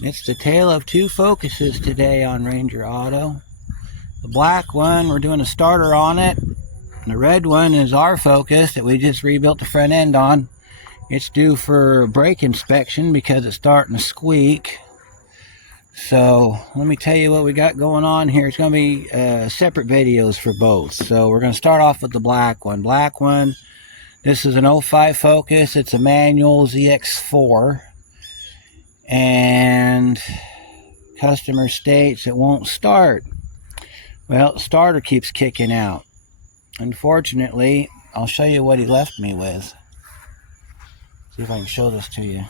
It's the tale of two focuses today on Ranger Auto. The black one, we're doing a starter on it. And the red one is our Focus that we just rebuilt the front end on. It's due for brake inspection because it's starting to squeak. So let me tell you what we got going on here. It's going to be separate videos for both. So we're going to start off with the black one. Black one, this is an 05 Focus. It's a manual ZX4. And customer states it won't start. Well, the starter keeps kicking out. Unfortunately, I'll show you what he left me with. See if I can show this to you.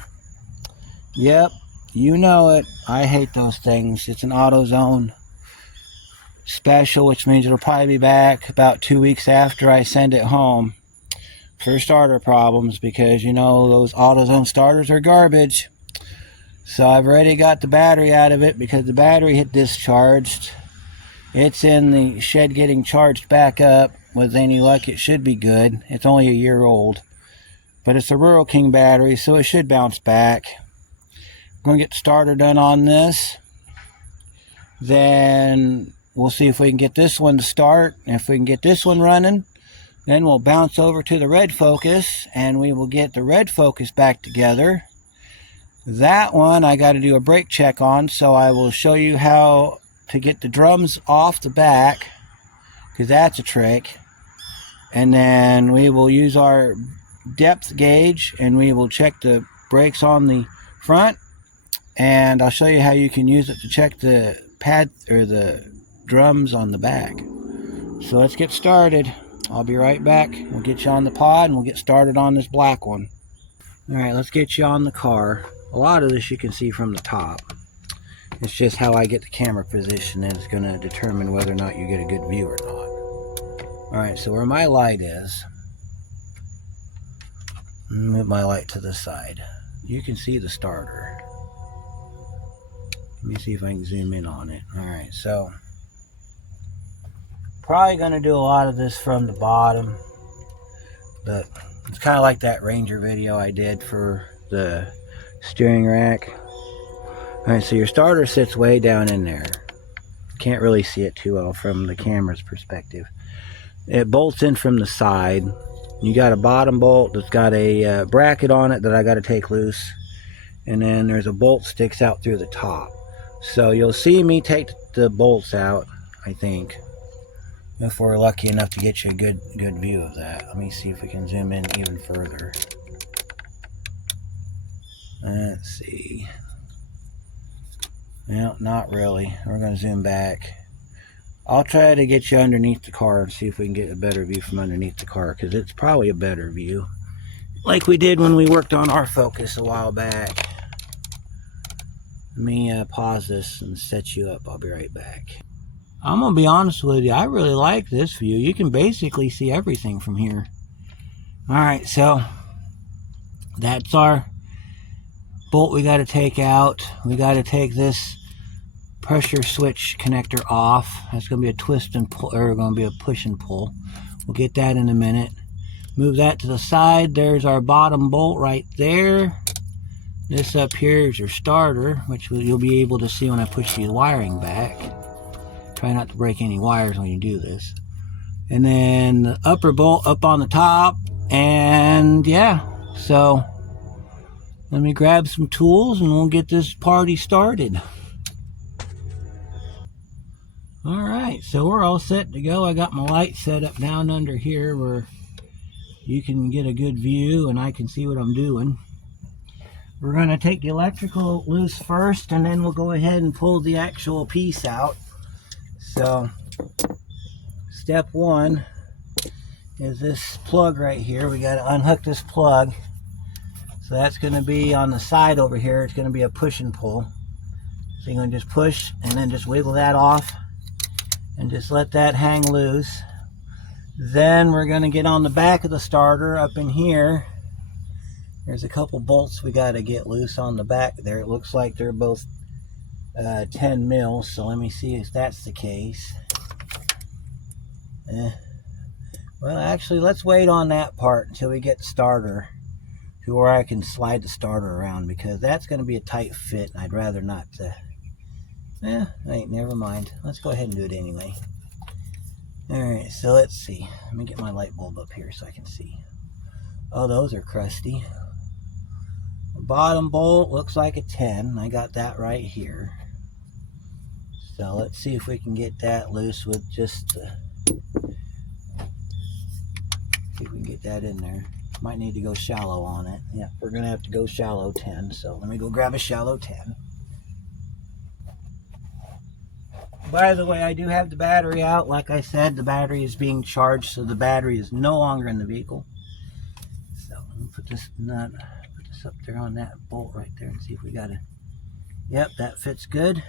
Yep, you know it. I hate those things. It's an AutoZone special, which means it'll probably be back about 2 weeks after I send it home for starter problems, because you know those AutoZone starters are garbage. So I've already got the battery out of it because the battery had discharged. It's in the shed getting charged back up. With any luck, it should be good. It's only a year old. But it's a Rural King battery, so it should bounce back. I'm going to get the starter done on this. Then we'll see if we can get this one to start. If we can get this one running, then we'll bounce over to the red Focus, and we will get the red Focus back together. That one I got to do a brake check on, so I will show you how to get the drums off the back, because that's a trick. And then we will use our depth gauge and we will check the brakes on the front, and I'll show you how you can use it to check the pad or the drums on the back. So let's get started. I'll be right back. We'll get you on the pod and we'll get started on this black one. Alright, let's get you on the car. A lot of this you can see from the top. It's just how I get the camera position that is going to determine whether or not you get a good view or not. Alright, so where my light is, move my light to the side. You can see the starter. Let me see if I can zoom in on it. Alright, so probably going to do a lot of this from the bottom, but it's kind of like that Ranger video I did for the steering rack. Alright, so your starter sits way down in there. Can't really see it too well from the camera's perspective. It bolts in from the side. You got a bottom bolt that's got a bracket on it that I got to take loose. And then there's a bolt sticks out through the top. So you'll see me take the bolts out, I think, if we're lucky enough to get you a good view of that. Let me see if we can zoom in even further. Let's see. No, not really. We're going to zoom back. I'll try to get you underneath the car and see if we can get a better view from underneath the car, because it's probably a better view, like we did when we worked on our Focus a while back. Let me pause this and set you up. I'll be right back. I'm going to be honest with you. I really like this view. You can basically see everything from here. Alright, so that's our bolt we got to take out. We got to take this pressure switch connector off. That's going to be a twist and pull, or going to be a push and pull. We'll get that in a minute. Move that to the side. There's our bottom bolt right there. This up here is your starter, which you'll be able to see when I push the wiring back. Try not to break any wires when you do this. And then the upper bolt up on the top. And yeah, so let me grab some tools and we'll get this party started. Alright, so we're all set to go. I got my light set up down under here where you can get a good view and I can see what I'm doing. We're going to take the electrical loose first, and then we'll go ahead and pull the actual piece out. So step one is this plug right here. We got to unhook this plug. So that's going to be on the side over here. It's going to be a push and pull. So you're going to just push and then just wiggle that off and just let that hang loose. Then we're going to get on the back of the starter up in here. There's a couple bolts we got to get loose on the back there. It looks like they're both 10 mils, so let me see if that's the case. Well, actually, let's wait on that part until we get the starter where I can slide the starter around, because that's going to be a tight fit and I'd rather not. Wait, never mind. Let's go ahead and do it anyway. Alright, so let's see. Let me get my light bulb up here so I can see. Oh, those are crusty. The bottom bolt looks like a 10. I got that right here. So let's see if we can get that loose with just see if we can get that in there. Might need to go shallow on it. Yeah, we're gonna have to go shallow 10. So let me go grab a shallow 10. By the way, I do have the battery out. Like I said, the battery is being charged, so the battery is no longer in the vehicle. So let me put this nut, put this up there on that bolt right there and see if we got a. Yep, that fits good.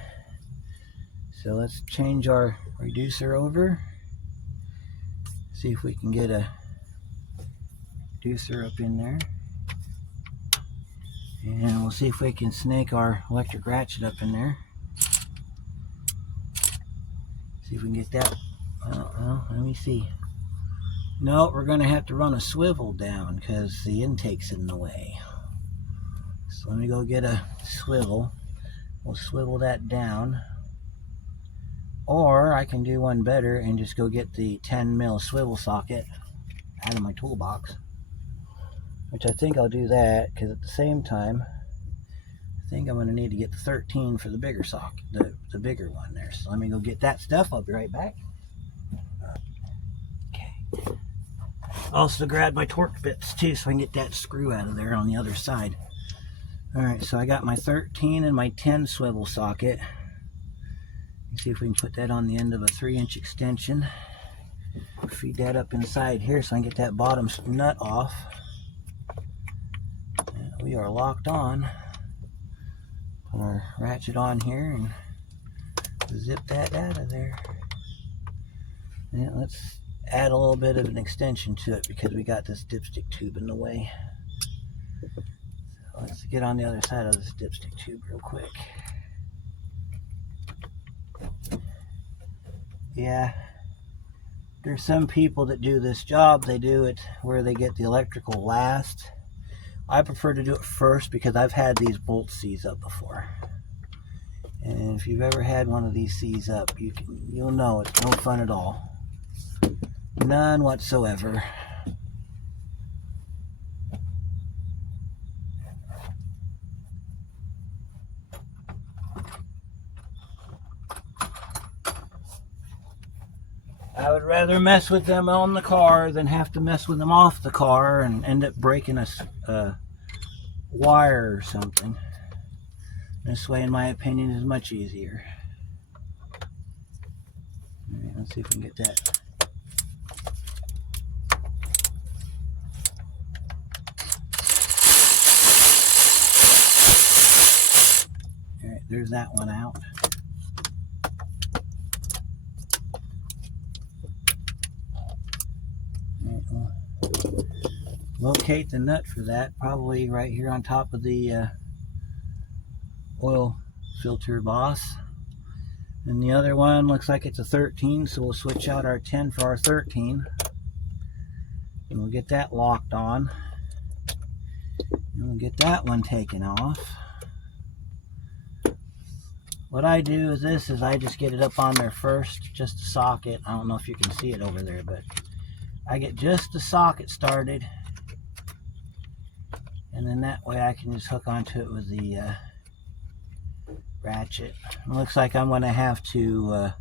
So let's change our reducer over. See if we can get a reducer up in there. And we'll see if we can snake our electric ratchet up in there. See if we can get that. Well, let me see. No, we're going to have to run a swivel down because the intake's in the way. So let me go get a swivel. We'll swivel that down. Or I can do one better and just go get the 10 mil swivel socket out of my toolbox. Which I think I'll do that, because at the same time, I think I'm going to need to get the 13 for the bigger socket, the bigger one there. So let me go get that stuff. I'll be right back. Okay. Also grab my torque bits too, so I can get that screw out of there on the other side. Alright, so I got my 13 and my 10 swivel socket. Let's see if we can put that on the end of a 3-inch extension. Feed that up inside here so I can get that bottom nut off. And we are locked on. Put our ratchet on here and zip that out of there. And let's add a little bit of an extension to it because we got this dipstick tube in the way. So let's get on the other side of this dipstick tube real quick. Yeah, there's some people that do this job. They do it where they get the electrical last. I prefer to do it first because I've had these bolts seize up before. And if you've ever had one of these seize up, you'll know it's no fun at all. None whatsoever. I would rather mess with them on the car than have to mess with them off the car and end up breaking a wire or something. This way, in my opinion, is much easier. All right, let's see if we can get that. All right, there's that one out. Locate the nut for that, probably right here on top of the oil filter boss. And the other one looks like it's a 13, so we'll switch out our 10 for our 13. And we'll get that locked on. And we'll get that one taken off. What I do is this, is I just get it up on there first, just the socket. I don't know if you can see it over there, but I get just the socket started. And then that way I can just hook onto it with the ratchet. It looks like I'm going to have to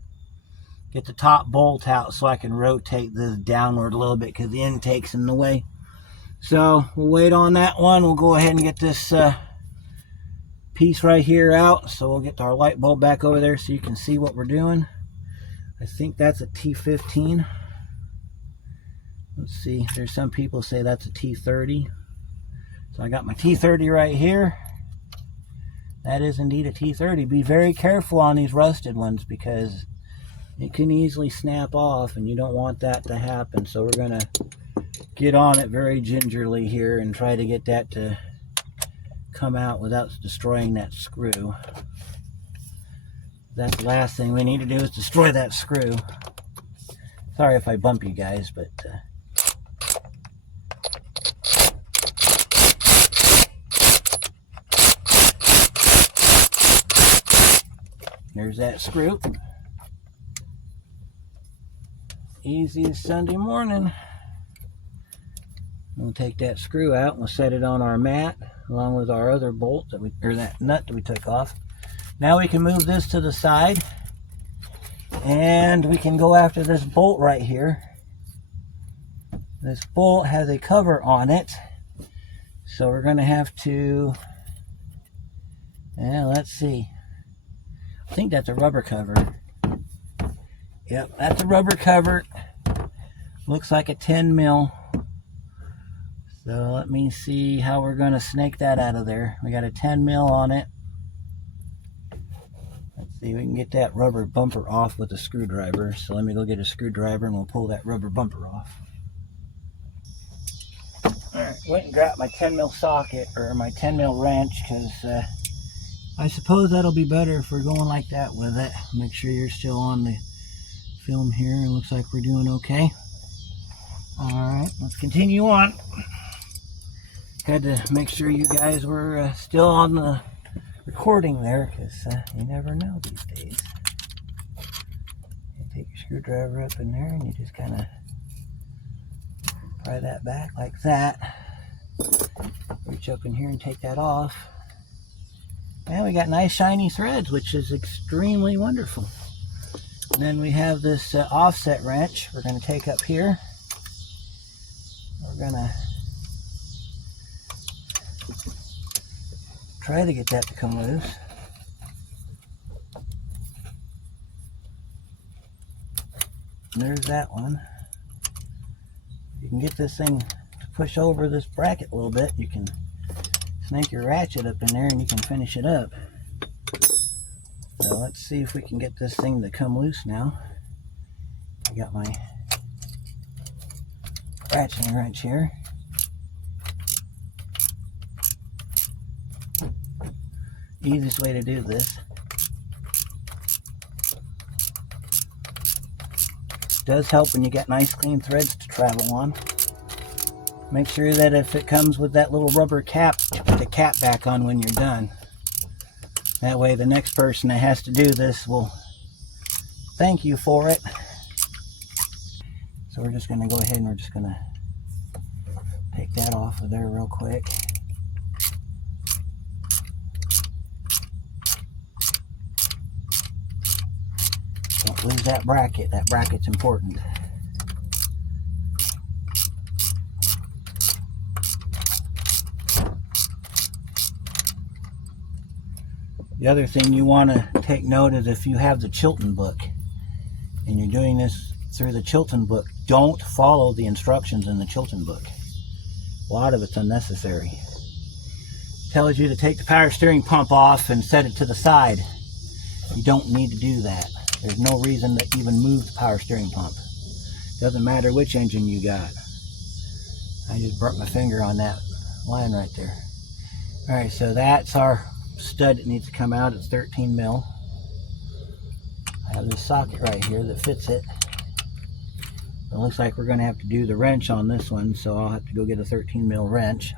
get the top bolt out so I can rotate this downward a little bit because the intake's in the way. So we'll wait on that one. We'll go ahead and get this piece right here out. So we'll get our light bulb back over there so you can see what we're doing. I think that's a T15. Let's see. There's some people say that's a T30. So I got my T30 right here. That is indeed a T30. Be very careful on these rusted ones because it can easily snap off and you don't want that to happen. So we're going to get on it very gingerly here and try to get that to come out without destroying that screw. That's the last thing we need to do is destroy that screw. Sorry if I bump you guys, but There's that screw. Easy as Sunday morning. We'll take that screw out and we'll set it on our mat along with our other bolt or that nut that we took off. Now we can move this to the side and we can go after this bolt right here. This bolt has a cover on it, so we're going to have to, let's see. I think that's a rubber cover. Yep, that's a rubber cover. Looks like a 10 mil. So let me see how we're going to snake that out of there. We got a 10 mil on it. Let's see, we can get that rubber bumper off with a screwdriver. So let me go get a screwdriver and we'll pull that rubber bumper off. Alright, went and grabbed my 10 mil socket, or my 10 mil wrench, because I suppose that'll be better if we're going like that with it. Make sure you're still on the film here. It looks like we're doing okay. Alright, let's continue on. Had to make sure you guys were still on the recording there, because you never know these days. You take your screwdriver up in there and you just kind of pry that back like that. Reach up in here and take that off. And we got nice shiny threads, which is extremely wonderful. And then we have this offset wrench we're going to take up here. We're going to try to get that to come loose. And there's that one. You can get this thing to push over this bracket a little bit. You can snake your ratchet up in there and you can finish it up. So let's see if we can get this thing to come loose now. I got my ratcheting wrench here. Easiest way to do this. Does help when you get nice clean threads to travel on. Make sure that if it comes with that little rubber cap, you put the cap back on when you're done. That way the next person that has to do this will thank you for it. So we're just going to go ahead and we're just going to take that off of there real quick. Don't lose that bracket. That bracket's important. The other thing you want to take note is if you have the Chilton book and you're doing this through the Chilton book, don't follow the instructions in the Chilton book. A lot of it's unnecessary. It tells you to take the power steering pump off and set it to the side. You don't need to do that. There's no reason to even move the power steering pump. Doesn't matter which engine you got. I just burnt my finger on that line right there. Alright, so that's our stud that needs to come out. It's 13 mil. I have this socket right here that fits it. It looks like we're going to have to do the wrench on this one, so I'll have to go get a 13 mil wrench.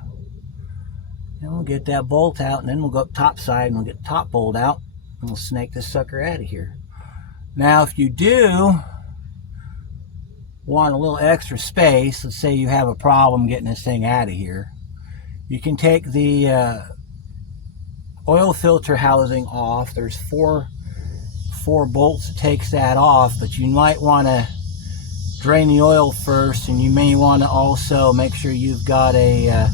And we'll get that bolt out, and then we'll go up top side and we'll get the top bolt out, and we'll snake this sucker out of here. Now, if you do want a little extra space, let's say you have a problem getting this thing out of here, you can take the oil filter housing off. There's four bolts that takes that off, but you might want to drain the oil first, and you may want to also make sure you've got a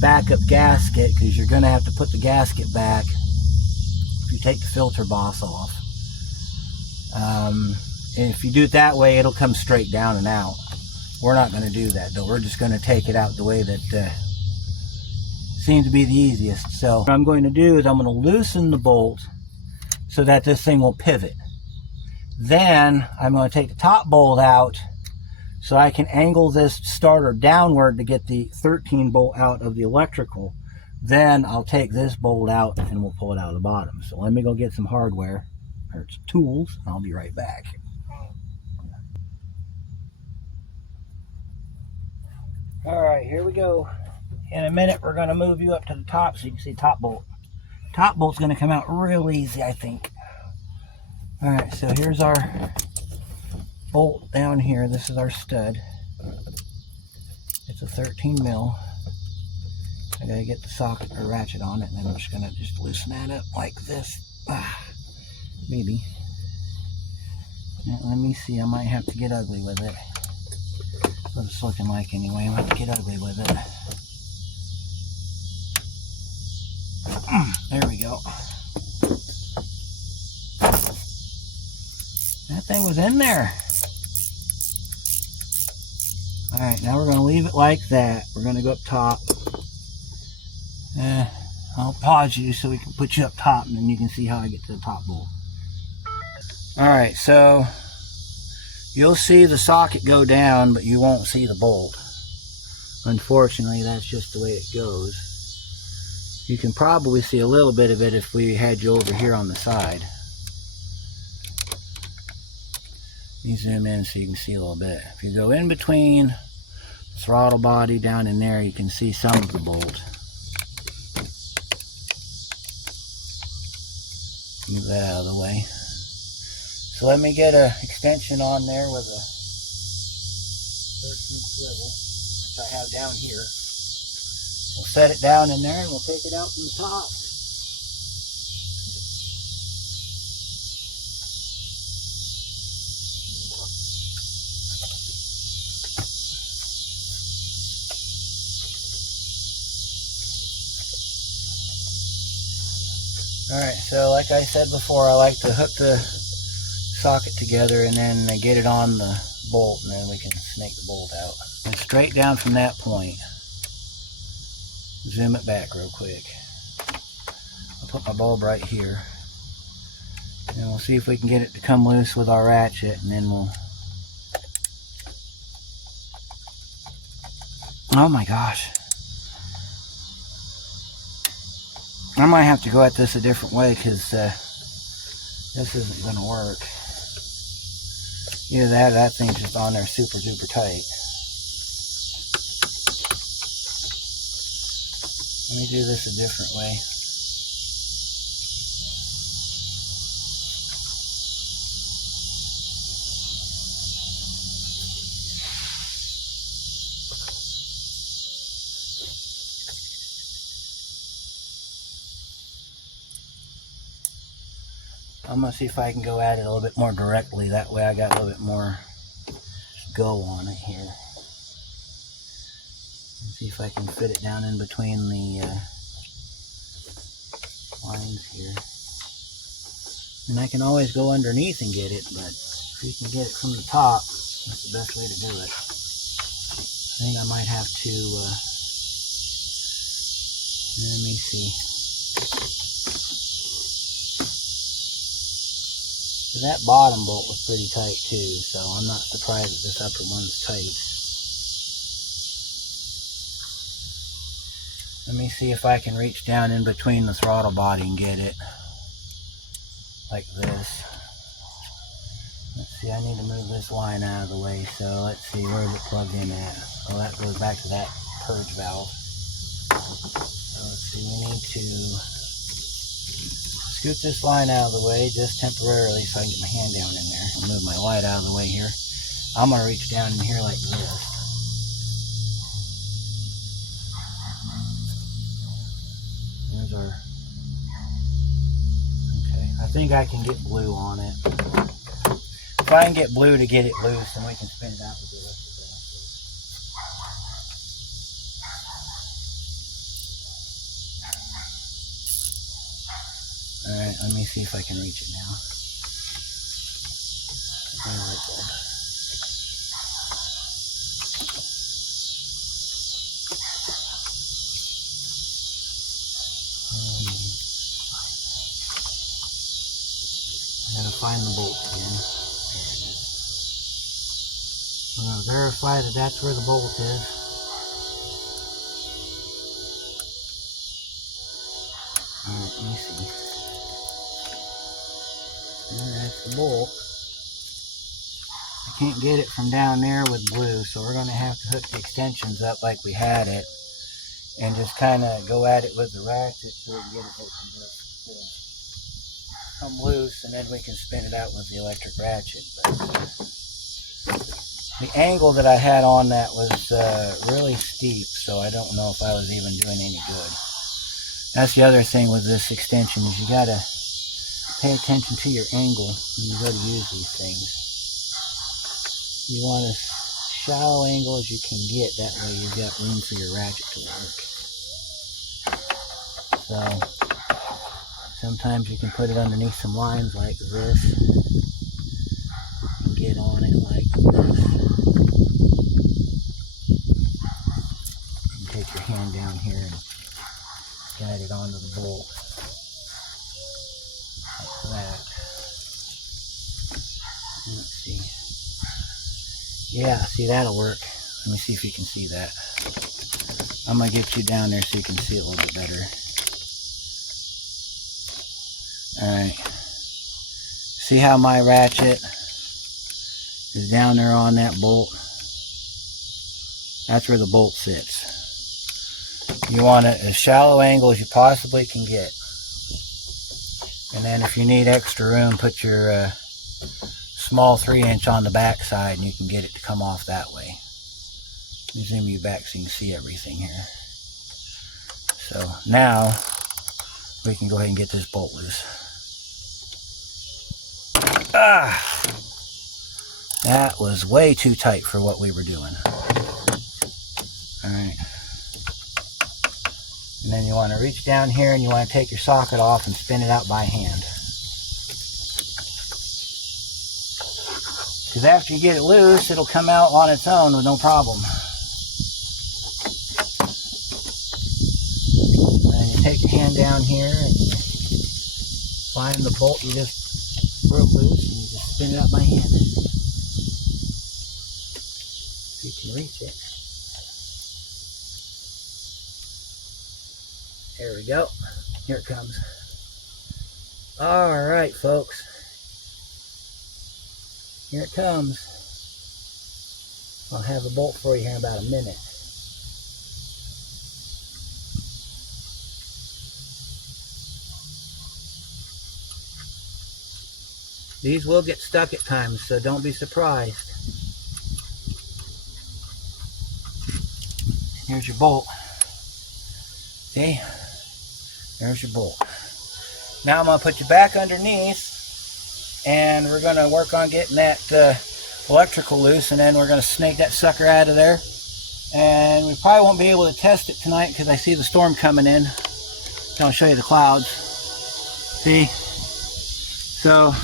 backup gasket, because you're going to have to put the gasket back if you take the filter boss off. And if you do it that way, it'll come straight down and out. We're not going to do that though. We're just going to take it out the way that seems to be the easiest. So what I'm going to do is I'm going to loosen the bolt so that this thing will pivot. Then I'm going to take the top bolt out so I can angle this starter downward to get the 13 bolt out of the electrical. Then I'll take this bolt out and we'll pull it out of the bottom. So let me go get some hardware or some tools. I'll be right back. Alright, here we go. In a minute we're going to move you up to the top so you can see top bolt. Top bolt's going to come out real easy, I think. Alright, so here's our bolt down here. This is our stud. It's a 13 mil. I gotta get the socket or ratchet on it, and then I'm just gonna loosen that up like this. Maybe. Let me see, I might have to get ugly with it. That's what it's looking like anyway. I might have to get ugly with it. There we go. That thing was in there. Alright, now we're going to leave it like that. We're going to go up top. I'll pause you so we can put you up top, and then you can see how I get to the top bolt. Alright, so you'll see the socket go down, but you won't see the bolt. Unfortunately, that's just the way it goes. You can probably see a little bit of it if we had you over here on the side. Let me zoom in so you can see a little bit. If you go in between the throttle body down in there, you can see some of the bolt. Move that out of the way. So let me get an extension on there with a 13 swivel, which I have down here. We'll set it down in there and we'll take it out from the top. Alright, so like I said before, I like to hook the socket together and then get it on the bolt, and then we can snake the bolt out. And straight down from that point. Zoom it back real quick. I'll put my bulb right here. And we'll see if we can get it to come loose with our ratchet, and then we'll... Oh my gosh. I might have to go at this a different way, because this isn't going to work. Either that or that thing's just on there super duper tight. Let me do this a different way. I'm going to see if I can go at it a little bit more directly. That way I got a little bit more go on it here. Let's see if I can fit it down in between the lines here. And I can always go underneath and get it, but if you can get it from the top, that's the best way to do it. I think I might have to, let me see. That bottom bolt was pretty tight too, so I'm not surprised that this upper one's tight. Let me see if I can reach down in between the throttle body and get it like this. Let's see, I need to move this line out of the way, so let's see, where is it plugged in at? Oh, that goes back to that purge valve. So let's see, we need to scoot this line out of the way just temporarily so I can get my hand down in there. I'll move my light out of the way here. I'm going to reach down in here like this. There's our... Okay, I think I can get blue on it. If I can get blue to get it loose, then we can spin it out with the rest of that. Alright, let me see if I can reach it now. My light bulb. I gotta find the bolt again. There it is. I'm gonna verify that that's where the bolt is. Alright, let me see. That's the bolt. I can't get it from down there with blue, so we're going to have to hook the extensions up like we had it and just kind of go at it with the ratchet so we can get it opened up. come loose, and then we can spin it out with the electric ratchet. But the angle that I had on that was really steep, so I don't know if I was even doing any good. That's the other thing with this extension, is you gotta pay attention to your angle when you go to use these things. You want as shallow angle as you can get, that way you've got room for your ratchet to work. So sometimes you can put it underneath some lines like this and get on it like this. And take your hand down here and guide it onto the bolt like that. Let's see. Yeah, see, that'll work. Let me see if you can see that. I'm going to get you down there so you can see it a little bit better. Alright. See how my ratchet is down there on that bolt? That's where the bolt sits. You want it as shallow angle as you possibly can get. And then if you need extra room, put your small 3-inch on the back side and you can get it to come off that way. Let me zoom you back so you can see everything here. So now we can go ahead and get this bolt loose. Ah! That was way too tight for what we were doing. Alright. And then you want to reach down here and you want to take your socket off and spin it out by hand. Because after you get it loose, it'll come out on its own with no problem. And you take your hand down here and you find the bolt you just broke loose and you just spin it out by hand. If you can reach it. There we go. Here it comes. Alright, folks. Here it comes. I'll have a bolt for you here in about a minute. These will get stuck at times, so don't be surprised. Here's your bolt. See? There's your bolt. Now I'm going to put you back underneath, and we're going to work on getting that electrical loose, and then we're going to snake that sucker out of there. And we probably won't be able to test it tonight because I see the storm coming in. So I'll show you the clouds. See? So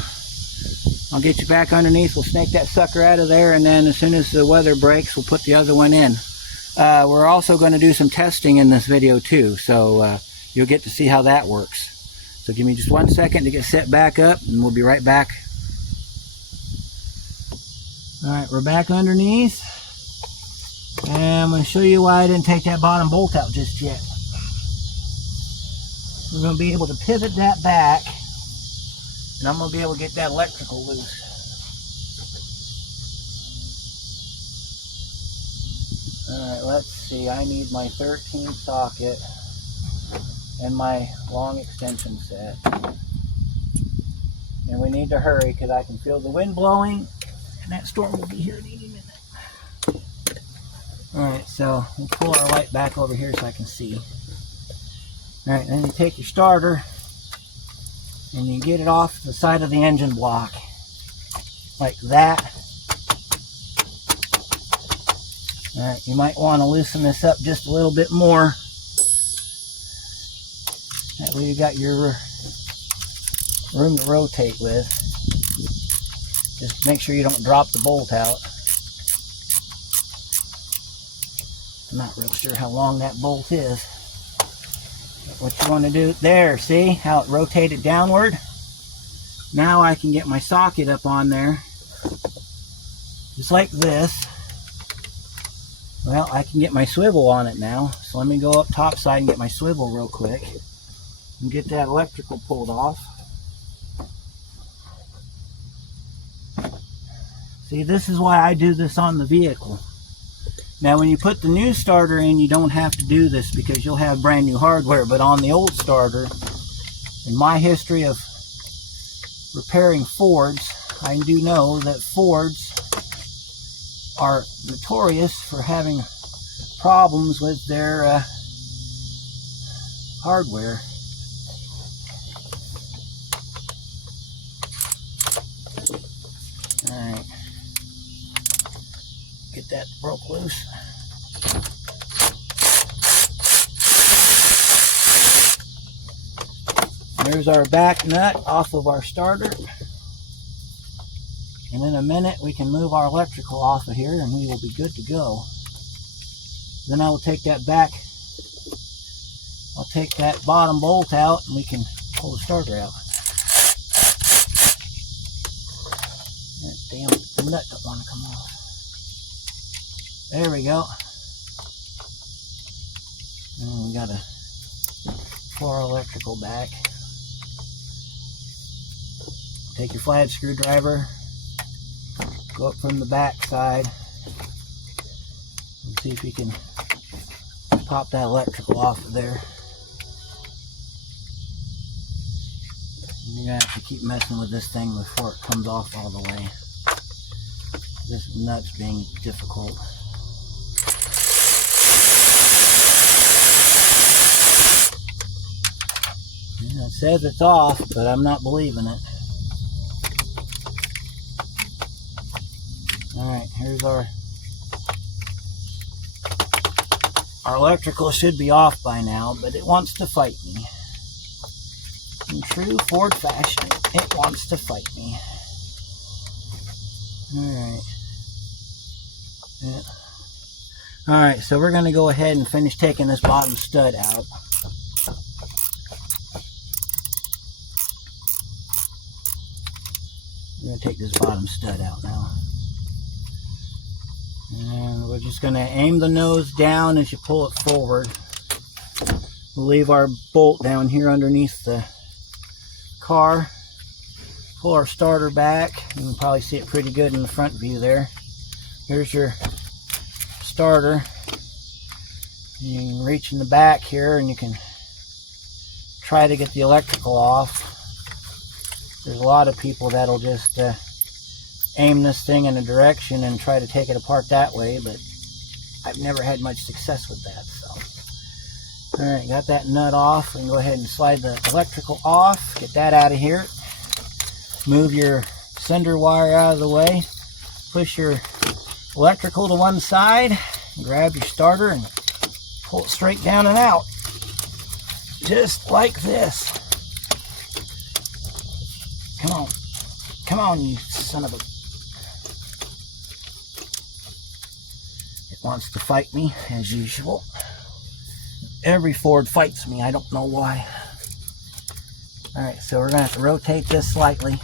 I'll get you back underneath. We'll snake that sucker out of there, and then as soon as the weather breaks, we'll put the other one in. We're also going to do some testing in this video too, so you'll get to see how that works. So give me just 1 second to get set back up, and we'll be right back. Alright, we're back underneath, and I'm going to show you why I didn't take that bottom bolt out just yet. We're going to be able to pivot that back, and I'm going to be able to get that electrical loose. Alright, let's see. I need my 13 socket and my long extension set. And we need to hurry because I can feel the wind blowing and that storm will be here in any minute. Alright, so we'll pull our light back over here so I can see. Alright, then you take your starter and you get it off the side of the engine block like that. Alright, you might want to loosen this up just a little bit more. That way you got your room to rotate with. Just make sure you don't drop the bolt out. I'm not real sure how long that bolt is. But what you want to do, there, see how it rotated downward? Now I can get my socket up on there, just like this. Well, I can get my swivel on it now. So let me go up top side and get my swivel real quick and get that electrical pulled off. See, this is why I do this on the vehicle. Now when you put the new starter in, you don't have to do this because you'll have brand new hardware, but on the old starter, in my history of repairing Fords, I do know that Fords are notorious for having problems with their hardware. Alright, get that broke loose. There's our back nut off of our starter. And in a minute we can move our electrical off of here and we will be good to go. Then I will take that bottom bolt out and we can pull the starter out. That damn nut don't want to come off. There we go. And we gotta pull our electrical back. Take your flat screwdriver, go up from the back side, and see if you can pop that electrical off of there. You're gonna have to keep messing with this thing before it comes off all the way. This nut's being difficult. It says it's off, but I'm not believing it. Alright, here's our electrical should be off by now, but it wants to fight me. In true Ford fashion, it wants to fight me. Alright. Yeah. Alright, so we're going to go ahead and finish taking this bottom stud out. We're going to take this bottom stud out now. And we're just going to aim the nose down as you pull it forward. We'll leave our bolt down here underneath the car. Pull our starter back. You can probably see it pretty good in the front view there. Here's your starter. You can reach in the back here and you can try to get the electrical off. There's a lot of people that'll just aim this thing in a direction and try to take it apart that way, but I've never had much success with that. So, alright, got that nut off. We can go ahead and slide the electrical off, get that out of here. Move your sender wire out of the way. Push your electrical to one side, grab your starter and pull it straight down and out. Just like this. Come on. Come on, you son of a... It wants to fight me, as usual. Every Ford fights me. I don't know why. Alright, so we're going to have to rotate this slightly.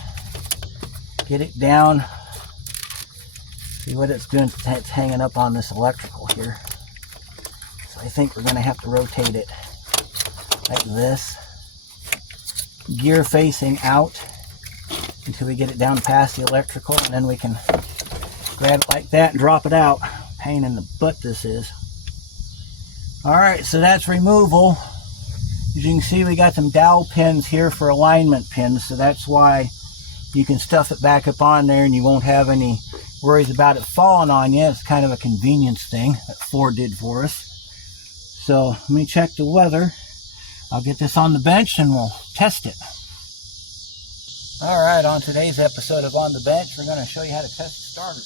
Get it down. See what it's doing. It's hanging up on this electrical here. So I think we're going to have to rotate it like this. Gear facing out until we get it down past the electrical, and then we can grab it like that and drop it out. Pain in the butt this is. Alright, so that's removal. As you can see, we got some dowel pins here for alignment pins, so that's why you can stuff it back up on there and you won't have any worries about it falling on you. It's kind of a convenience thing that Ford did for us. So let me check the weather. I'll get this on the bench and we'll test it. Alright, on today's episode of On the Bench, we're going to show you how to test the starter.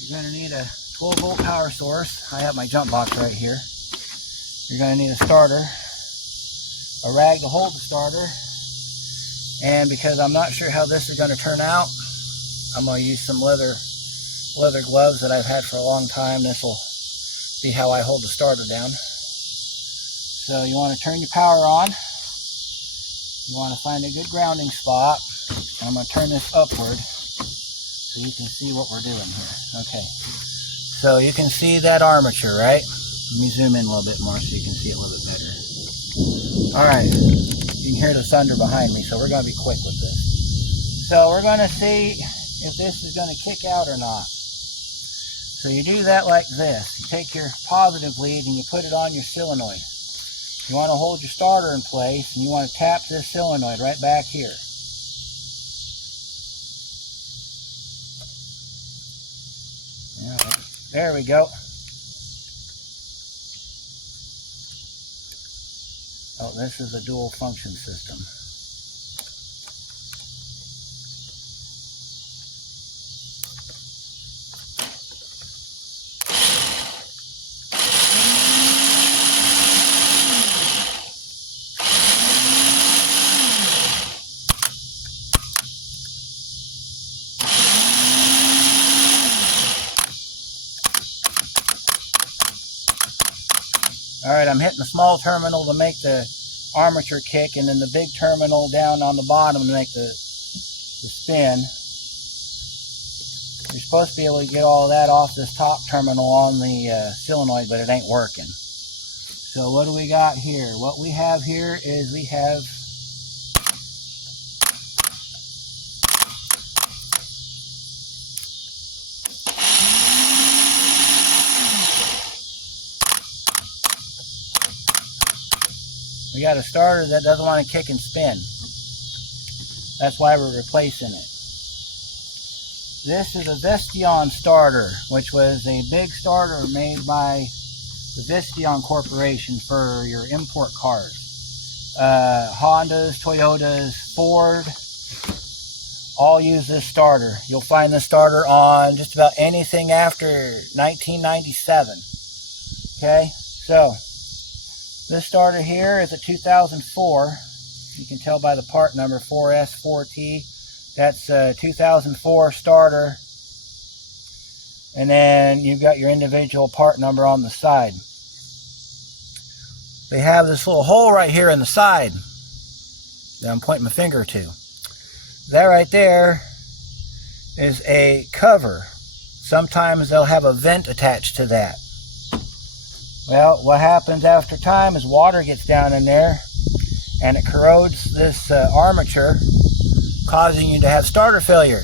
You're going to need a 12-volt power source. I have my jump box right here. You're going to need a starter, a rag to hold the starter, and because I'm not sure how this is going to turn out, I'm going to use some leather gloves that I've had for a long time. This will be how I hold the starter down. So you want to turn your power on. You want to find a good grounding spot. I'm going to turn this upward so you can see what we're doing here. Okay, so you can see that armature, right? Let me zoom in a little bit more so you can see it a little bit better. Alright, you can hear the thunder behind me, so we're going to be quick with this. So we're going to see if this is going to kick out or not. So you do that like this. You take your positive lead and you put it on your solenoid. You want to hold your starter in place and you want to tap this solenoid right back here. Yeah, there we go. Oh, this is a dual function system. Alright, I'm hitting the small terminal to make the armature kick, and then the big terminal down on the bottom to make the spin. You're supposed to be able to get all of that off this top terminal on the solenoid, but it ain't working. So what do we got here? What we have here is we have a starter that doesn't want to kick and spin. That's why we're replacing it. This is a Vestion starter, which was a big starter made by the Vestion Corporation for your import cars. Hondas, Toyotas, Ford, all use this starter. You'll find this starter on just about anything after 1997. Okay, so this starter here is a 2004. You can tell by the part number 4S4T. That's a 2004 starter. And then you've got your individual part number on the side. They have this little hole right here in the side that I'm pointing my finger to. That right there is a cover. Sometimes they'll have a vent attached to that. Well, what happens after time is water gets down in there and it corrodes this armature, causing you to have starter failure.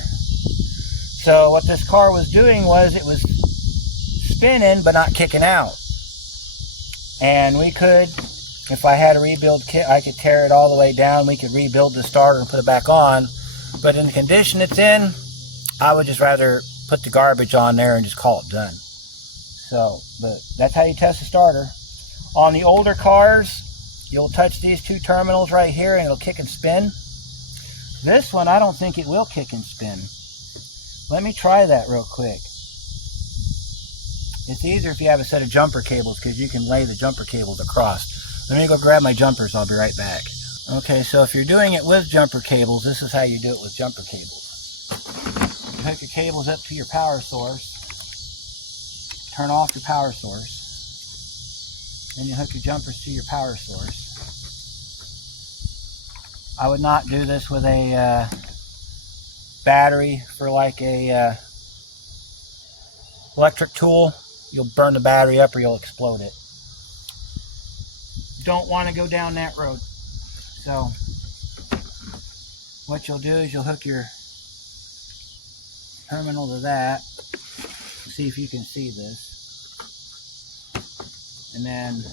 So what this car was doing was it was spinning but not kicking out. And we could, if I had a rebuild kit, I could tear it all the way down. We could rebuild the starter and put it back on. But in the condition it's in, I would just rather put the garbage on there and just call it done. So, but that's how you test a starter. On the older cars, you'll touch these two terminals right here and it'll kick and spin. This one, I don't think it will kick and spin. Let me try that real quick. It's easier if you have a set of jumper cables because you can lay the jumper cables across. Let me go grab my jumpers. I'll be right back. Okay, so if you're doing it with jumper cables, this is how you do it with jumper cables. You hook your cables up to your power source. Turn off your power source. Then you hook your jumpers to your power source. I would not do this with a battery for like a electric tool. You'll burn the battery up or you'll explode it. Don't want to go down that road. So what you'll do is you'll hook your terminal to that. See if you can see this. And then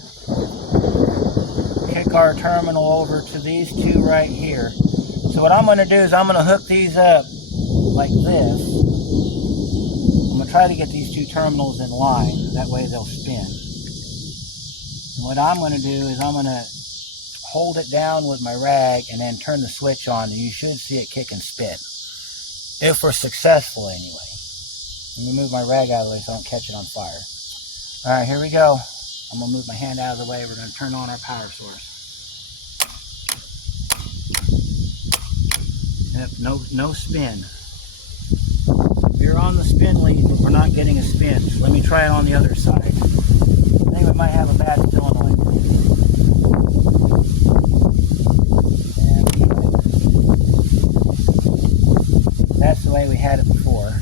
kick our terminal over to these two right here. So what I'm going to do is I'm going to hook these up like this. I'm going to try to get these two terminals in line. That way they'll spin. And what I'm going to do is I'm going to hold it down with my rag and then turn the switch on, and you should see it kick and spin. If we're successful anyway. Let me move my rag out of the way so I don't catch it on fire. Alright, here we go. I'm going to move my hand out of the way. We're going to turn on our power source. Yep, no spin. If you're on the spin lead, we're not getting a spin. So let me try it on the other side. I think we might have a bad solenoid. That's the way we had it before.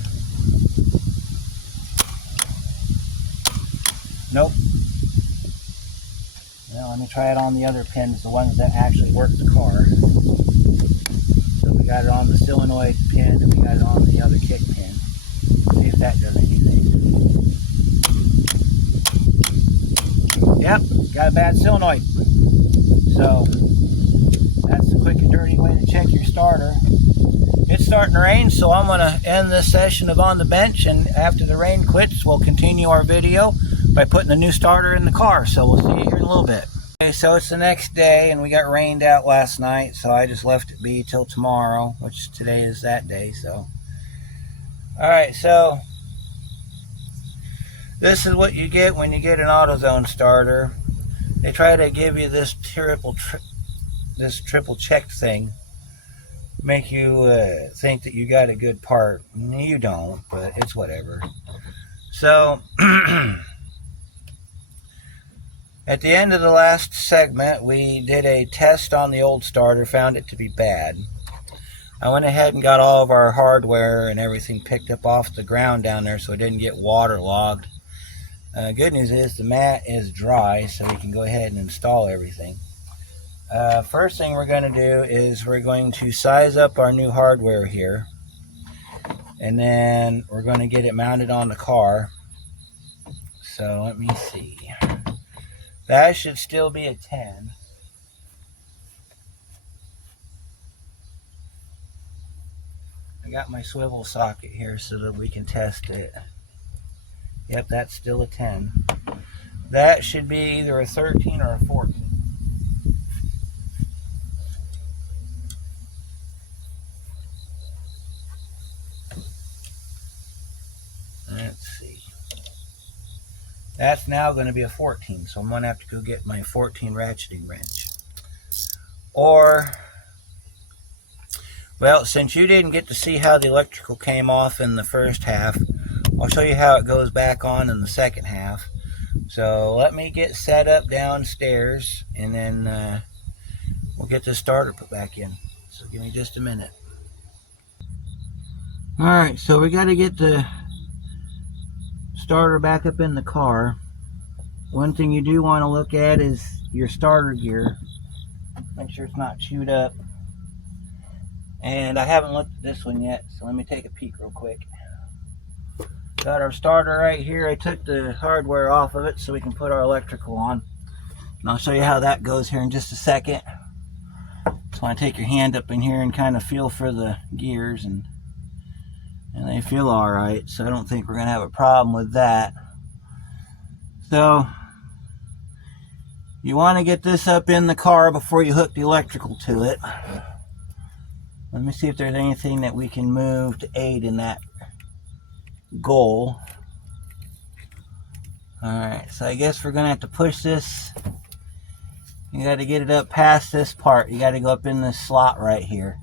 Nope. Well, let me try it on the other pins, the ones that actually work the car. So we got it on the solenoid pin and we got it on the other kick pin. See if that does anything. Yep, got a bad solenoid. So that's the quick and dirty way to check your starter. It's starting to rain, so I'm going to end this session of On the Bench, and after the rain quits, we'll continue our video by putting the new starter in the car. So we'll see you here in a little bit. Okay, so it's the next day, and we got rained out last night, so I just left it be till tomorrow, which today is that day. So, alright, so this is what you get when you get an AutoZone starter. They try to give you this triple checked thing, make you think that you got a good part. You don't, but it's whatever. So at the end of the last segment, we did a test on the old starter, found it to be bad. I went ahead and got all of our hardware and everything picked up off the ground down there so it didn't get waterlogged. Good news is the mat is dry, so we can go ahead and install everything. First thing we're going to do is we're going to size up our new hardware here, and then we're going to get it mounted on the car. So let me see. That should still be a 10. I got my swivel socket here so that we can test it. Yep, that's still a 10. That should be either a 13 or a 14. Let's see. That's now going to be a 14, so I'm going to have to go get my 14 ratcheting wrench. Or, well, since you didn't get to see how the electrical came off in the first half, I'll show you how it goes back on in the second half. So let me get set up downstairs, and then we'll get the starter put back in. So give me just a minute. Alright, so we got to get the starter back up in the car. One thing you do want to look at is your starter gear. Make sure it's not chewed up. And I haven't looked at this one yet, so let me take a peek real quick. Got our starter right here. I took the hardware off of it so we can put our electrical on. And I'll show you how that goes here in just a second. So I take your hand up in here and kind of feel for the gears, and they feel alright. So I don't think we're going to have a problem with that. So you want to get this up in the car before you hook the electrical to it. Let me see if there's anything that we can move to aid in that goal. Alright, so I guess we're gonna have to push this. You got to get it up past this part. You got to go up in this slot right here,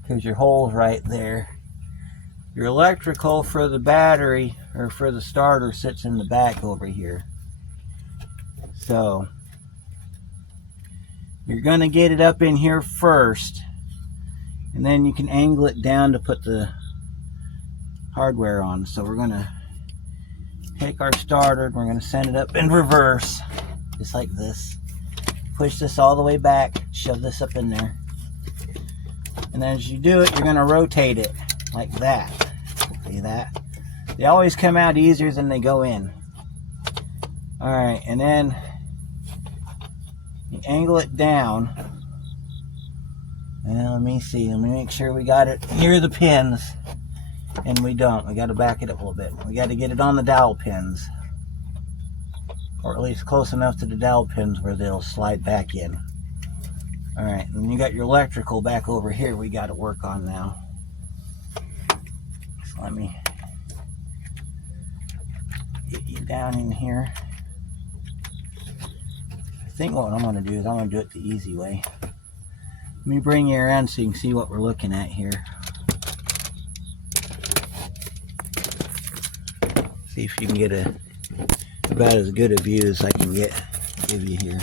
because your hole's right there. Your electrical for the battery, or for the starter, sits in the back over here. So you're gonna get it up in here first, and then you can angle it down to put the hardware on. So we're going to take our starter and we're going to send it up in reverse, just like this. Push this all the way back, shove this up in there. And as you do it, you're going to rotate it like that. See that? They always come out easier than they go in. Alright, and then you angle it down. And let me see, let me make sure we got it near the pins. And we don't. We got to back it up a little bit. We got to get it on the dowel pins, or at least close enough to the dowel pins where they'll slide back in. Alright, and you got your electrical back over here we got to work on now. So let me get you down in here. I think what I'm going to do is I'm going to do it the easy way. Let me bring you around so you can see what we're looking at here. See if you can get about as good a view as I can give you here.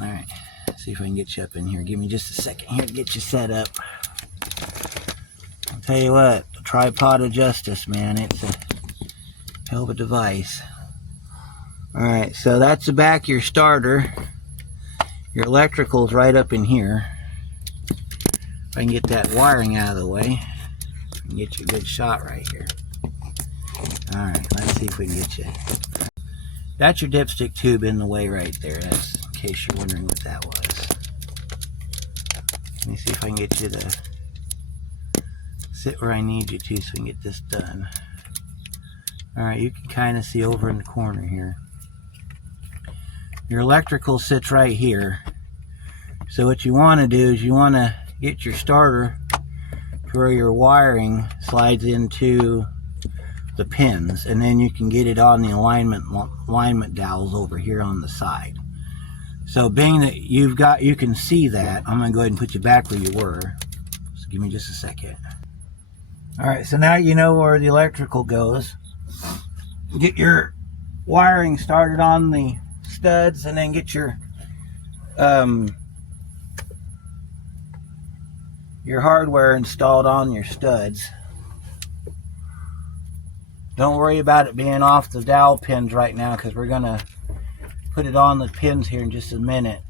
Alright, see if I can get you up in here. Give me just a second here to get you set up. I'll tell you what, the tripod of justice, man, it's a hell of a device. Alright, so that's the back of your starter. Your electrical's right up in here. If I can get that wiring out of the way, I can get you a good shot right here. Alright, let's see if we can get you. That's your dipstick tube in the way right there. That's in case you're wondering what that was. Let me see if I can get you to sit where I need you to so we can get this done. Alright, you can kind of see over in the corner here. Your electrical sits right here. So what you want to do is you want to get your starter to where your wiring slides into the pins, and then you can get it on the alignment dowels over here on the side. So being that you can see that, I'm going to go ahead and put you back where you were. So give me just a second. Alright, so now you know where the electrical goes. Get your wiring started on the studs, and then get your hardware installed on your studs. Don't worry about it being off the dowel pins right now, because we're going to put it on the pins here in just a minute.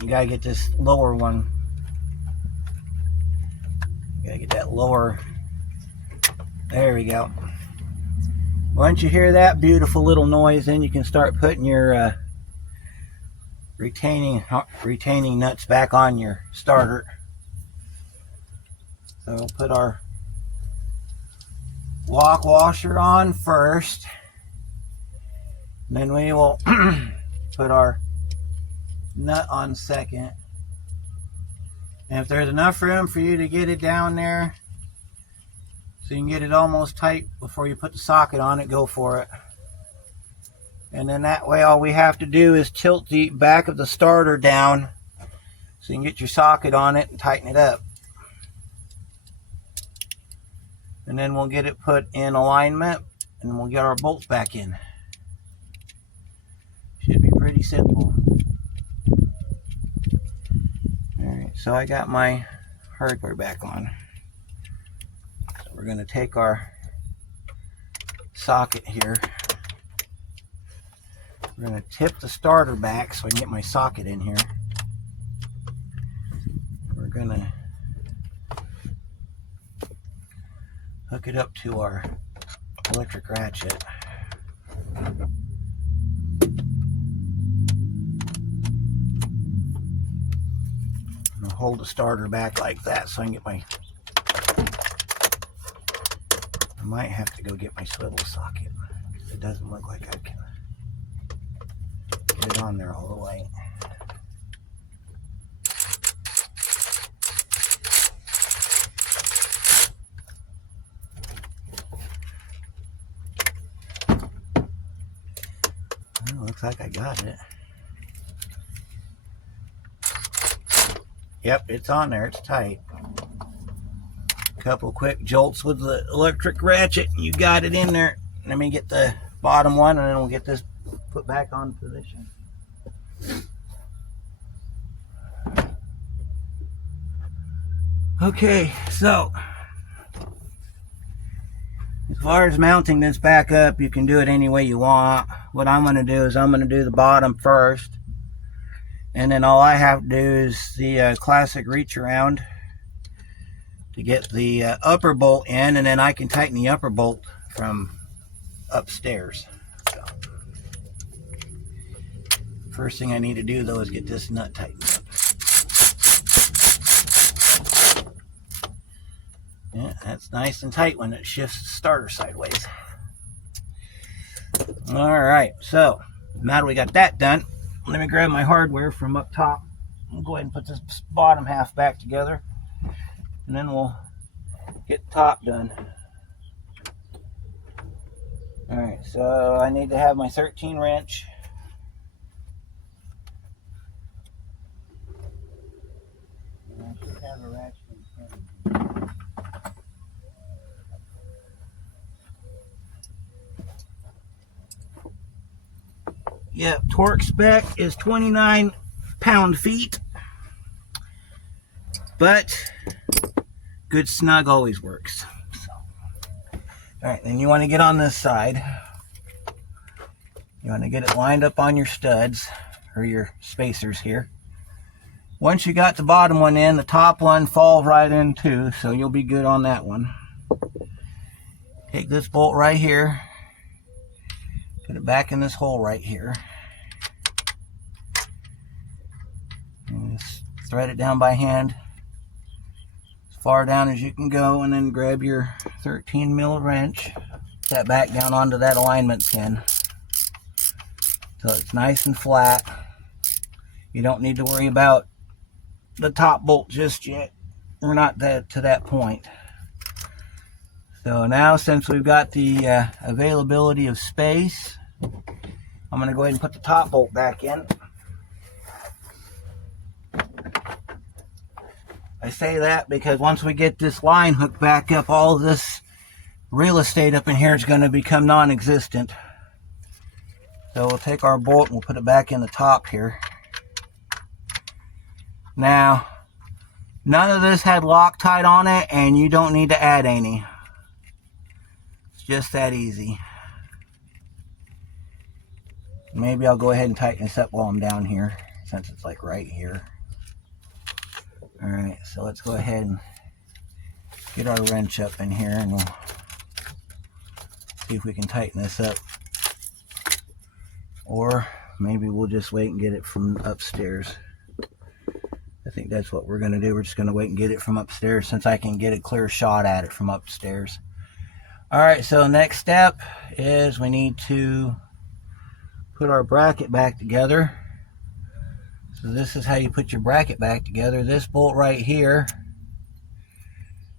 You got to get this lower one. You got to get that lower. There we go. Once you hear that beautiful little noise, then you can start putting your retaining nuts back on your starter. So we'll put our lock washer on first, and then we will put our nut on second. And if there's enough room for you to get it down there so you can get it almost tight before you put the socket on it, go for it. And then that way all we have to do is tilt the back of the starter down so you can get your socket on it and tighten it up. And then we'll get it put in alignment, and we'll get our bolts back in. Should be pretty simple. Alright, so I got my hardware back on. So we're going to take our socket here. We're going to tip the starter back so I can get my socket in here. We're going to hook it up to our electric ratchet. I'll hold the starter back like that so I can get my... I might have to go get my swivel socket. It doesn't look like I can get it on there all the way. Looks like I got it. Yep, it's on there. It's tight. A couple quick jolts with the electric ratchet. You got it in there. Let me get the bottom one, and then we'll get this put back on position. Okay, so as far as mounting this back up, you can do it any way you want. What I'm going to do is I'm going to do the bottom first, and then all I have to do is the classic reach around to get the upper bolt in, and then I can tighten the upper bolt from upstairs. So, first thing I need to do though is get this nut tightened up. Yeah, that's nice and tight when it shifts the starter sideways. Alright, so now that we got that done, let me grab my hardware from up top. I'll go ahead and put this bottom half back together, and then we'll get the top done. Alright, so I need to have my 13 wrench. I should have a ratchet in front of me. Yep, torque spec is 29 pound-feet, but good snug always works. So, all right, then you want to get on this side. You want to get it lined up on your studs or your spacers here. Once you got the bottom one in, the top one falls right in too, so you'll be good on that one. Take this bolt right here. Put it back in this hole right here. And just thread it down by hand as far down as you can go, and then grab your 13 mil wrench, put that back down onto that alignment pin so it's nice and flat. You don't need to worry about the top bolt just yet. We're not to that point. So now, since we've got the availability of space, I'm going to go ahead and put the top bolt back in. I say that because once we get this line hooked back up, all of this real estate up in here is going to become non-existent. So we'll take our bolt and we'll put it back in the top here. Now, none of this had Loctite on it, and you don't need to add any. It's just that easy. Maybe I'll go ahead and tighten this up while I'm down here, since it's like right here. Alright, so let's go ahead and get our wrench up in here, and we'll see if we can tighten this up. Or maybe we'll just wait and get it from upstairs. I think that's what we're going to do. We're just going to wait and get it from upstairs, since I can get a clear shot at it from upstairs. Alright, so next step is we need to put our bracket back together. So this is how you put your bracket back together. This bolt right here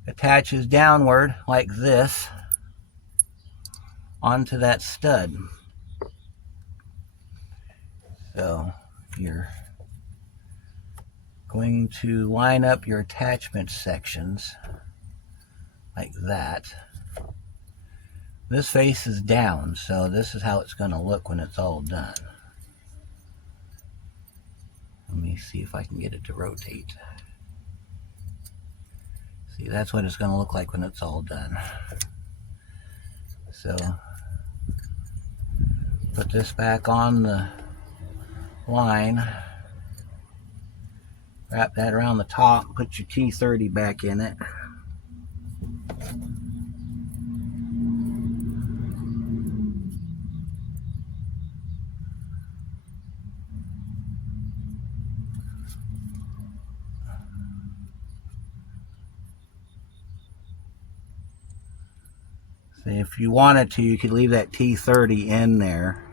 attaches downward like this onto that stud. So you're going to line up your attachment sections like that. This face is down, so this is how it's going to look when it's all done. Let me see if I can get it to rotate. See, that's what it's going to look like when it's all done. So, put this back on the line. Wrap that around the top. Put your T30 back in it. If you wanted to, you could leave that T30 in there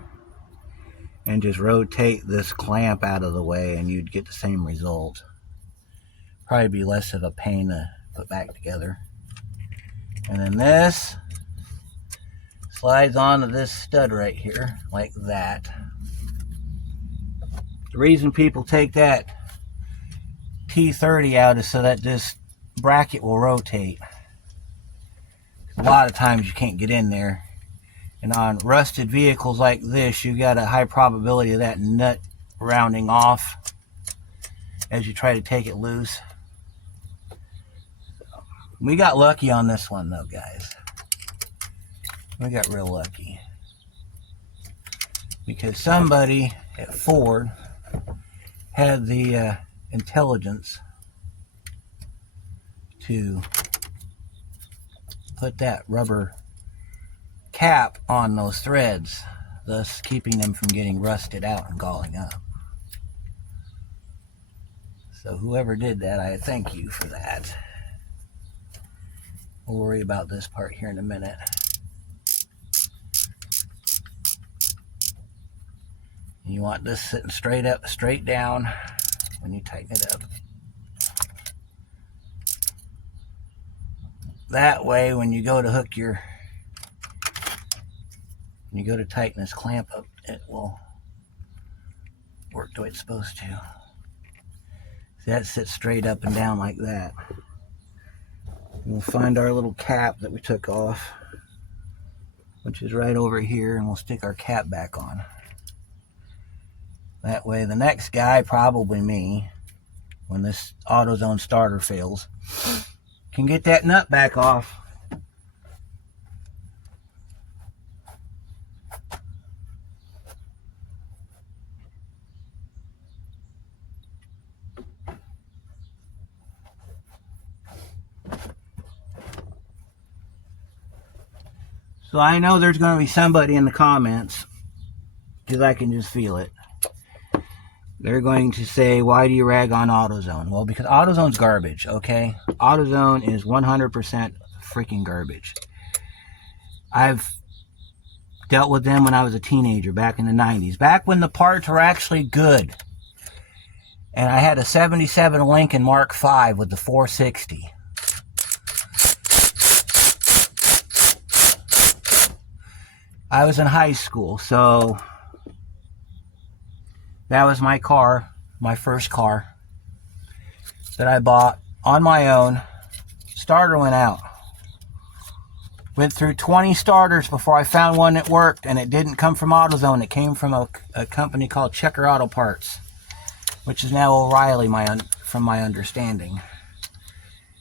and just rotate this clamp out of the way, and you'd get the same result. Probably be less of a pain to put back together. And then this slides onto this stud right here, like that. The reason people take that T30 out is so that this bracket will rotate. A lot of times you can't get in there, and on rusted vehicles like this, you got a high probability of that nut rounding off as you try to take it loose. We got lucky on this one though, guys. We got real lucky because somebody at Ford had the intelligence to put that rubber cap on those threads, thus keeping them from getting rusted out and galling up. So whoever did that, I thank you for that. We'll worry about this part here in a minute. You want this sitting straight up, straight down when you tighten it up. That way, when you go to hook when you go to tighten this clamp up, it will work the way it's supposed to. See, that sits straight up and down like that. We'll find our little cap that we took off, which is right over here, and we'll stick our cap back on. That way, the next guy, probably me, when this AutoZone starter fails, can get that nut back off. So I know there's going to be somebody in the comments, because I can just feel it, they're going to say, why do you rag on AutoZone? Well, because AutoZone's garbage, okay? AutoZone is 100% freaking garbage. I've dealt with them when I was a teenager back in the 90s, back when the parts were actually good. And I had a 77 Lincoln Mark V with the 460. I was in high school, so that was my car, my first car that I bought on my own. Starter went out. Went through 20 starters before I found one that worked, and it didn't come from AutoZone. It came from a company called Checker Auto Parts, which is now O'Reilly, from my understanding.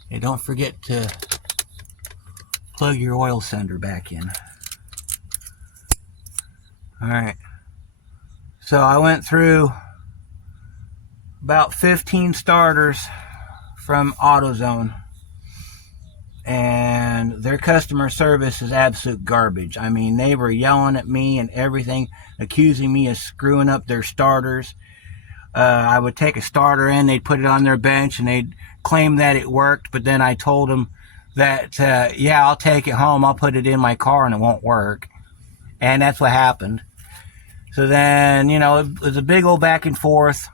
And don't forget to plug your oil sender back in. Alright. So I went through about 15 starters from AutoZone. And their customer service is absolute garbage. I mean, they were yelling at me and everything, accusing me of screwing up their starters. I would take a starter in, they'd put it on their bench, and they'd claim that it worked. But then I told them that, yeah, I'll take it home, I'll put it in my car, and it won't work. And that's what happened. So then, you know, it was a big old back and forth.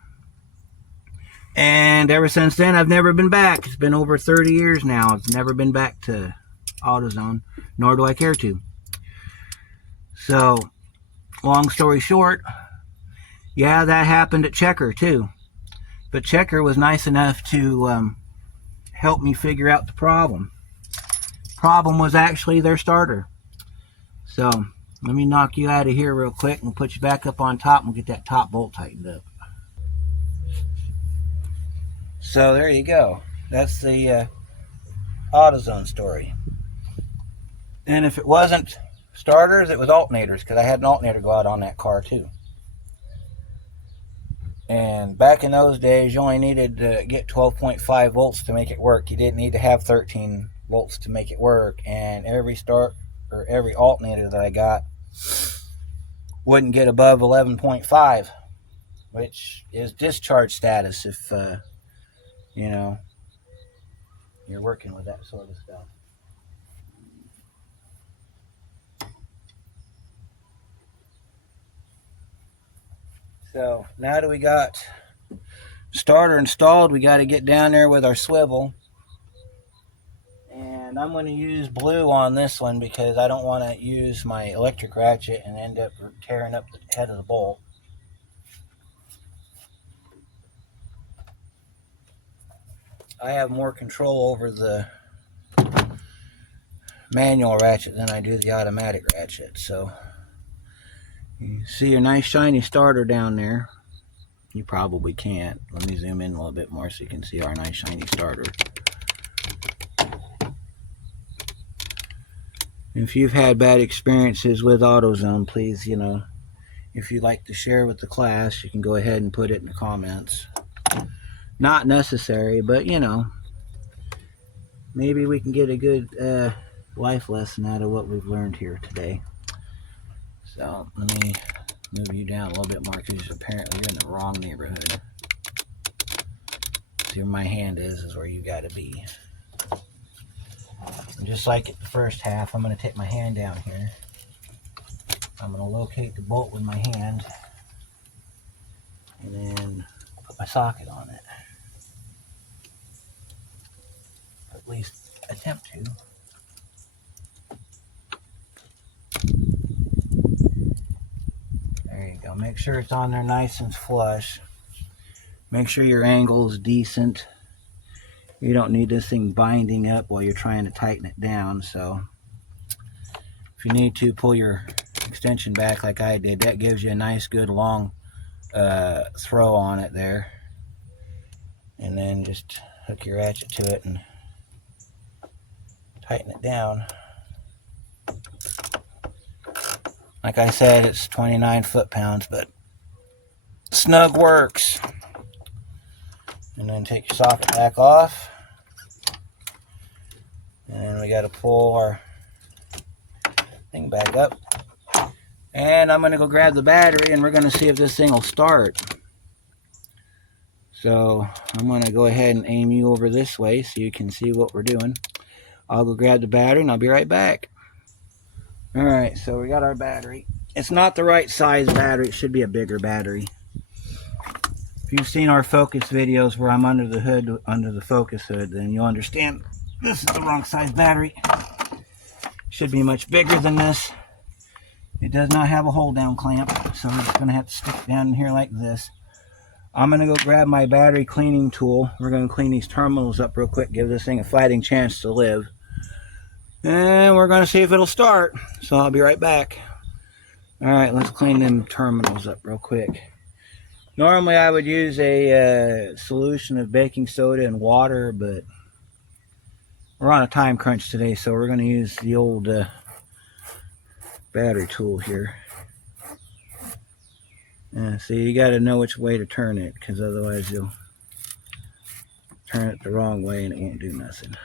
And ever since then, I've never been back. It's been over 30 years now. I've never been back to AutoZone, nor do I care to. So, long story short, yeah, that happened at Checker too. But Checker was nice enough to help me figure out the problem. Problem was actually their starter. So, let me knock you out of here real quick and put you back up on top and we'll get that top bolt tightened up. So there you go. That's the AutoZone story. And if it wasn't starters, it was alternators, because I had an alternator go out on that car too. And back in those days, you only needed to get 12.5 volts to make it work. You didn't need to have 13 volts to make it work. And every alternator that I got wouldn't get above 11.5, which is discharge status if you know, you're working with that sort of stuff. So now that we got starter installed, we got to get down there with our swivel. And I'm going to use blue on this one because I don't want to use my electric ratchet and end up tearing up the head of the bolt. I have more control over the manual ratchet than I do the automatic ratchet. So you see a nice shiny starter down there. You probably can't. Let me zoom in a little bit more so you can see our nice shiny starter. If you've had bad experiences with AutoZone, please, you know, if you'd like to share with the class, you can go ahead and put it in the comments. Not necessary, but you know, maybe we can get a good life lesson out of what we've learned here today. So let me move you down a little bit more because apparently you're in the wrong neighborhood. See where my hand is where you got to be. And just like at the first half, I'm going to take my hand down here. I'm going to locate the bolt with my hand and then put my socket on it. At least attempt to. There you go. Make sure it's on there nice and flush. Make sure your angle is decent. You don't need this thing binding up while you're trying to tighten it down. So if you need to, pull your extension back like I did. That gives you a nice good long throw on it there. And then just hook your ratchet to it and tighten it down. Like I said, it's 29 foot-pounds, but snug works. And then take your socket back off. And then we got to pull our thing back up. And I'm going to go grab the battery and we're going to see if this thing will start. So I'm going to go ahead and aim you over this way so you can see what we're doing. I'll go grab the battery and I'll be right back. Alright, so we got our battery. It's not the right size battery. It should be a bigger battery. If you've seen our focus videos where I'm under the hood, under the focus hood, then you'll understand this is the wrong size battery. Should be much bigger than this. It does not have a hold down clamp, so we're just going to have to stick it down in here like this. I'm going to go grab my battery cleaning tool. We're going to clean these terminals up real quick, give this thing a fighting chance to live. And we're going to see if it'll start. So I'll be right back. Alright, let's clean them terminals up real quick. Normally I would use a solution of baking soda and water, but we're on a time crunch today, so we're going to use the old battery tool here. So you got to know which way to turn it, because otherwise you'll turn it the wrong way and it won't do nothing.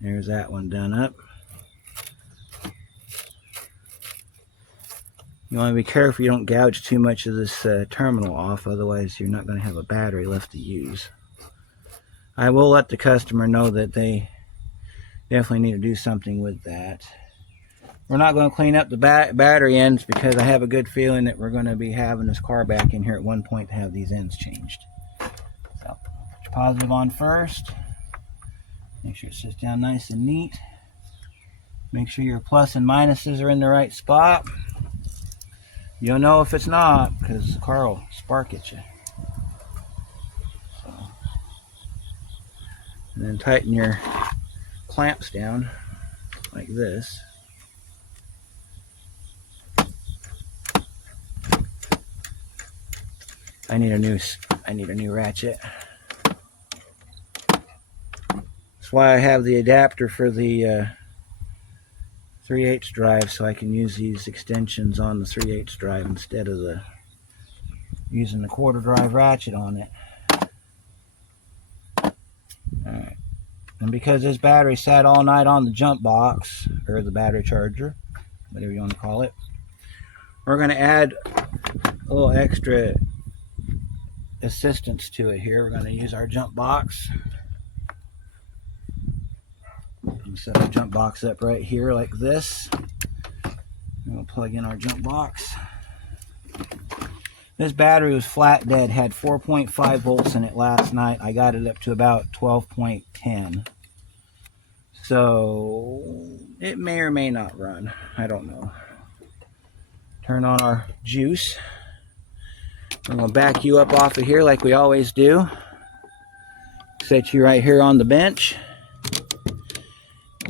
There's that one done up. You want to be careful you don't gouge too much of this terminal off, otherwise you're not going to have a battery left to use. I will let the customer know that they definitely need to do something with that. We're not going to clean up the battery ends because I have a good feeling that we're going to be having this car back in here at one point to have these ends changed. So, put your positive on first. Make sure it sits down nice and neat. Make sure your plus and minuses are in the right spot. You'll know if it's not, because the car will spark at you. So, and then tighten your clamps down like this. I need a new ratchet. That's why I have the adapter for the 3/8 drive, so I can use these extensions on the 3/8 drive instead of using the 1/4 drive ratchet on it. Alright. And because this battery sat all night on the jump box, or the battery charger, whatever you want to call it, we're going to add a little extra assistance to it here. We're going to use our jump box. Set our jump box up right here like this. And we'll plug in our jump box. This battery was flat dead, had 4.5 volts in it last night. I got it up to about 12.10. So it may or may not run. I don't know. Turn on our juice. We're going to back you up off of here like we always do. Set you right here on the bench.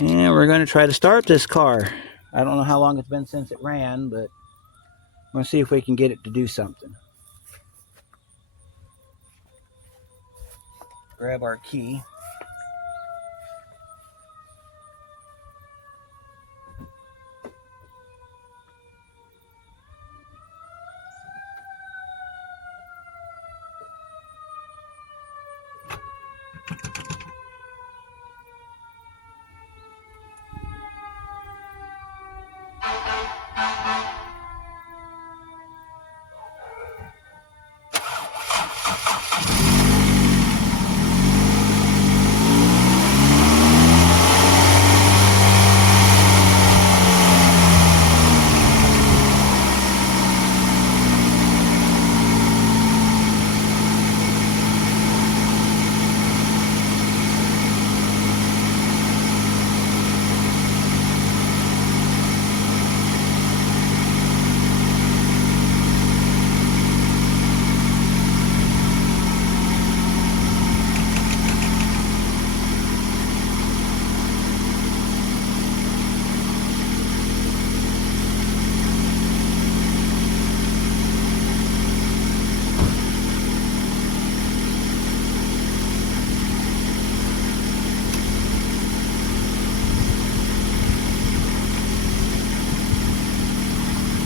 And we're going to try to start this car. I don't know how long it's been since it ran, but I'm going to see if we can get it to do something. Grab our key.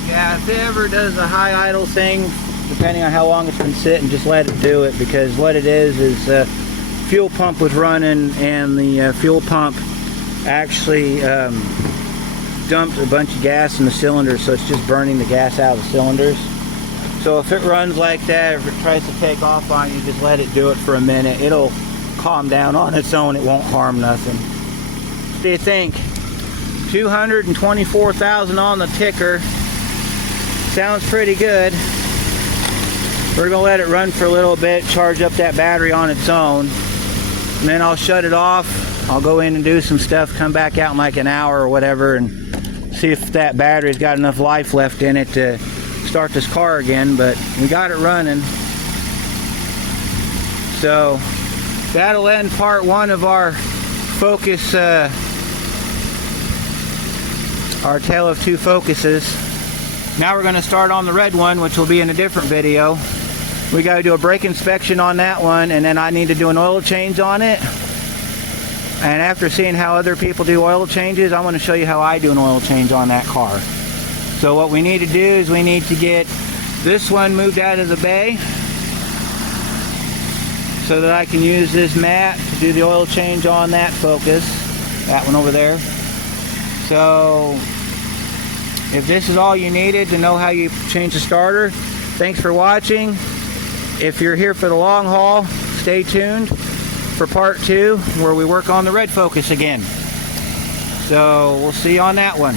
Yeah, if it ever does a high idle thing, depending on how long it's been sitting, just let it do it, because what it is fuel pump was running and the fuel pump actually dumped a bunch of gas in the cylinders, so it's just burning the gas out of the cylinders. So if it runs like that, if it tries to take off on you, just let it do it for a minute. It'll calm down on its own. It won't harm nothing. What do you think? 224,000 on the ticker. Sounds pretty good. We're gonna let it run for a little bit, charge up that battery on its own, and then I'll shut it off. I'll go in and do some stuff, come back out in like an hour or whatever, and see if that battery's got enough life left in it to start this car again. But we got it running. So that'll end part one of our Focus, our Tale of Two Focuses. Now we're going to start on the red one, which will be in a different video. We got to do a brake inspection on that one, and then I need to do an oil change on it. And after seeing how other people do oil changes, I want to show you how I do an oil change on that car. So what we need to do is we need to get this one moved out of the bay so that I can use this mat to do the oil change on that Focus, that one over there. So if this is all you needed to know how you change the starter, thanks for watching. If you're here for the long haul, stay tuned for part 2 where we work on the red Focus again. So we'll see you on that one.